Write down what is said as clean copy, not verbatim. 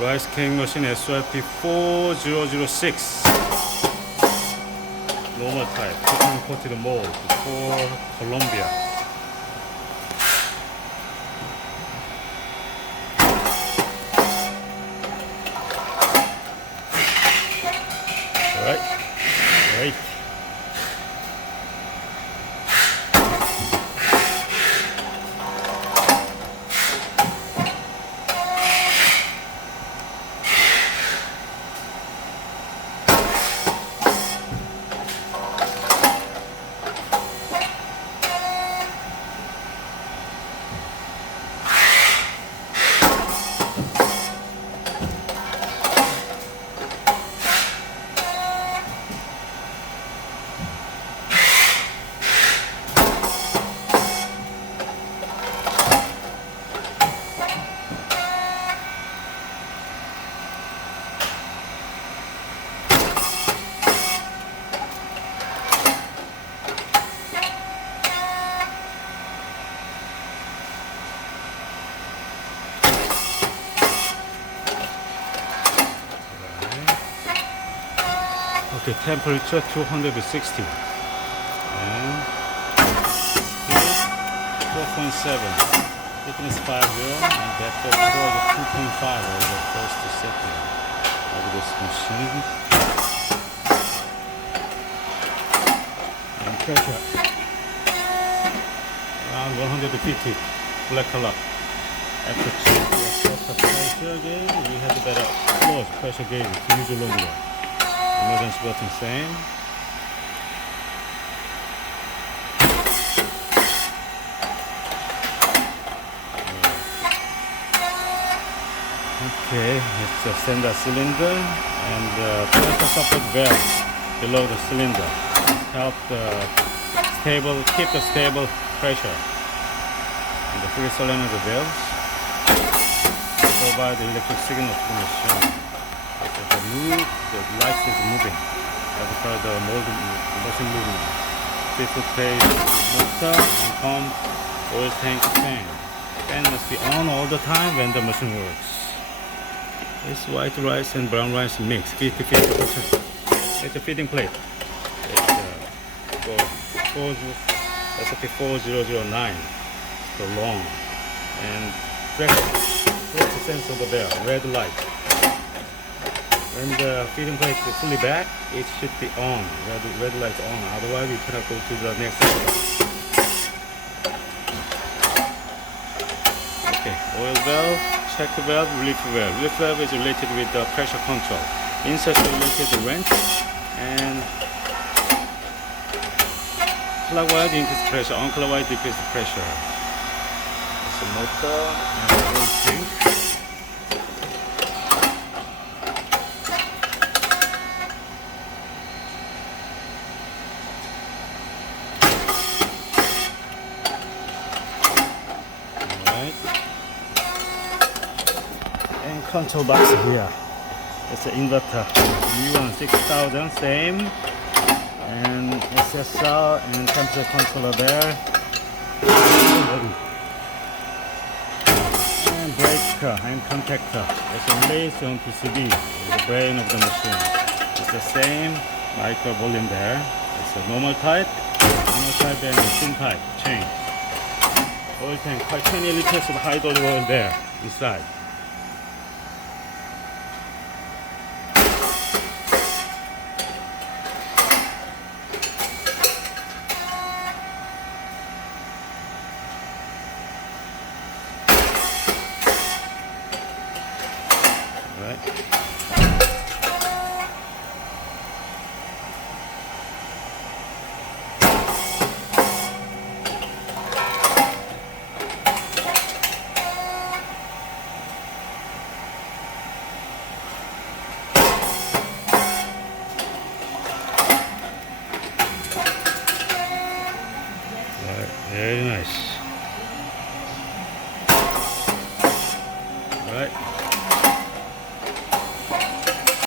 rice cake machine SYP4009 NormalType Coated Mould for Colombia. Alright, great. Okay, temperature 260 and speed 4.7, thickness 50 and depth of 2.5 over first to second of this machine. And pressure around 150 black color. After check the pressure gauge, we have the better close pressure gauge to use a longer. Emergency button same. Okay, it's a standard cylinder and the pressure support valve below the cylinder help keep the stable pressure. And the three solenoid valves provide the electric signal to the machine. The light is moving as per the machine movement. 3-phase motor and pump, oil tank fan. Fan must be on all the time when the machine works. This white rice and brown rice mix 50-50%. It's a feeding plate. It's SYP4009. So long and pressure sense of the bell, red light. When the feeding plate is fully back, it should be on, red light on, otherwise you cannot go to the next level. Okay, oil valve, check valve, relief valve. Relief valve is related with the pressure control. Insert related to wrench and clockwise increase pressure, unclockwise decrease pressure. It's a motor and oil tank. And control box here. It's an inverter. U1 6000, same. And SSR and temperature controller there. And breaker and contactor. It's a relays on PCB. It's the brain of the machine. It's the same micro volume there. It's a NormalType and machine type change. Oil tank, 20 liters of hydraulic oil there inside. Right.